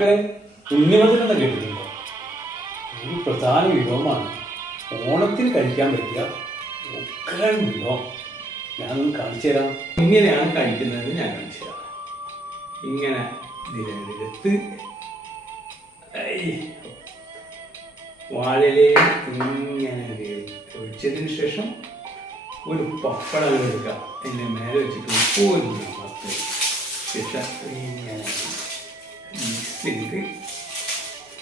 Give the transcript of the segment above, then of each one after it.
മക്കളെ ഉണ്ണിമതിലെന്ന് കേട്ടിട്ടുണ്ടോ? ഒരു പ്രധാന വിഭവമാണ് ഓണത്തിന് കഴിക്കാൻ പറ്റിയ ഉഗ്രൻ വിഭവം. ഞാനൊന്ന് കാണിച്ചു തരാം. ഇങ്ങനെയാണ് കഴിക്കുന്നത് ഞാൻ കാണിച്ചു തരാം. ഇങ്ങനെ നിലവിലെടുത്ത് വാഴയിലേക്ക് ഇങ്ങനെ ഒഴിച്ചതിന് ശേഷം ഒരു പപ്പടം എടുക്കുക അതിന്റെ മേലെ വെച്ചിട്ട് ഉപ്പ് ഇങ്ങനെ ചെയ്ത്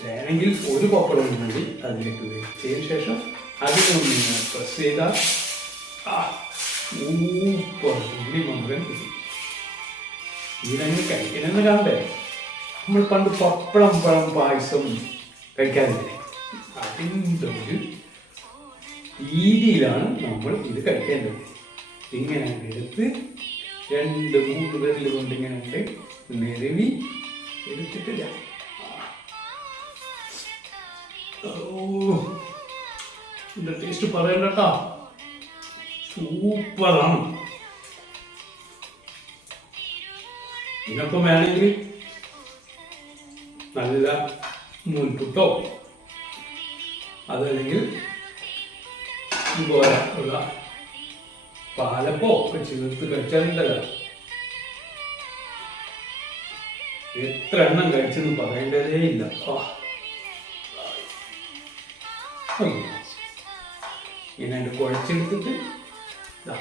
വേണമെങ്കിൽ ഒരു പപ്പടം ഉണ്ടെങ്കിൽ അതിലേക്ക് വെച്ചതിന് ശേഷം അതിനൊന്ന് ഇങ്ങനെ പ്രസ് ചെയ്താൽ ആ കഴിക്കണമെന്ന് കാണണ്ടേ? നമ്മൾ പണ്ട് പപ്പടം പഴം പായസം കഴിക്കാറില്ലേ? അതിന്റെ ഒരു രീതിയിലാണ് നമ്മൾ ഇത് കഴിക്കേണ്ടത്. ഇങ്ങനെ എടുത്ത് രണ്ട് മൂന്ന് പേരിൽ കൊണ്ട് ഇങ്ങനെ നിരവി എടുത്തിട്ടില്ല ഇതിന്റെ ടേസ്റ്റ് പറയണ്ടട്ടാ. സൂപ്പറാണ്. ഇതിനൊപ്പം വേണമെങ്കിൽ നല്ല മുൻപുട്ടോ? അതല്ലെങ്കിൽ ഇതുപോലെ ഉള്ള പാലപ്പോ ചേർത്ത് കഴിച്ചാലുണ്ടല്ലോ എത്ര എണ്ണം കഴിച്ചെന്ന് പറയേണ്ടതേ ഇല്ല. പിന്നെ എന്റെ കുഴച്ചെടുത്തിട്ട് ഇതാ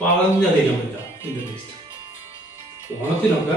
പറഞ്ഞറിയാൻ ഇതിന്റെ ടേസ്റ്റ് ഓണത്തിനൊക്കെ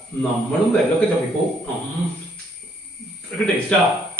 നമ്മളും വെള്ളമൊക്കെ ചപ്പിപ്പോ ടേസ്റ്റാ